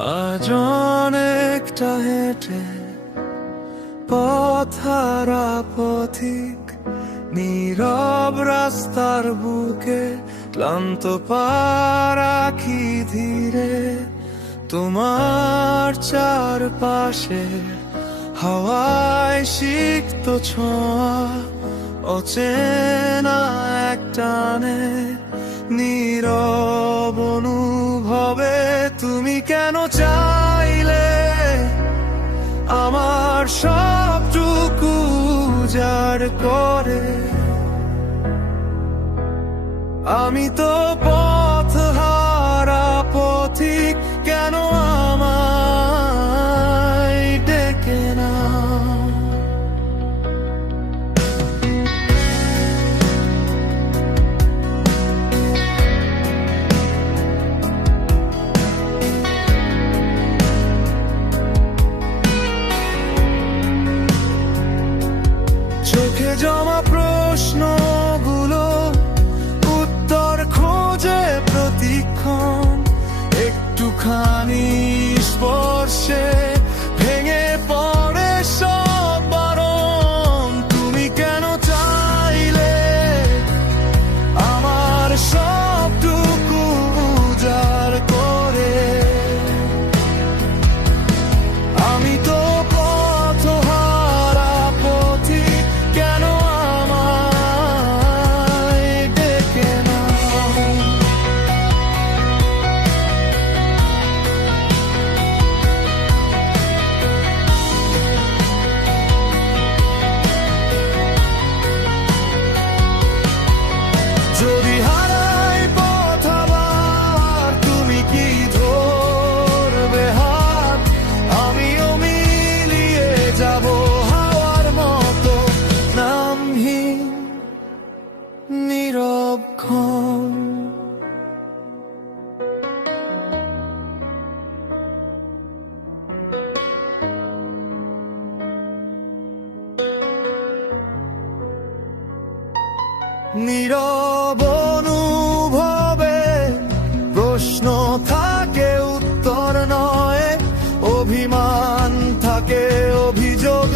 আজ অনেকটা হেঁটে পথারা পথিক নীরব রাস্তার বুকে ক্লান্ত পারাখি ধীরে তোমার চারপাশে হাওয়ায় সিক্ত ছোঁয়া, অচেনা এক টানে নীরব কেন চাইলে আমার সবটুকু উজাড় করে? আমি তো jump up নীরব অনুভবে প্রশ্ন থাকে উত্তর নয় অভিমান থাকে অভিযোগ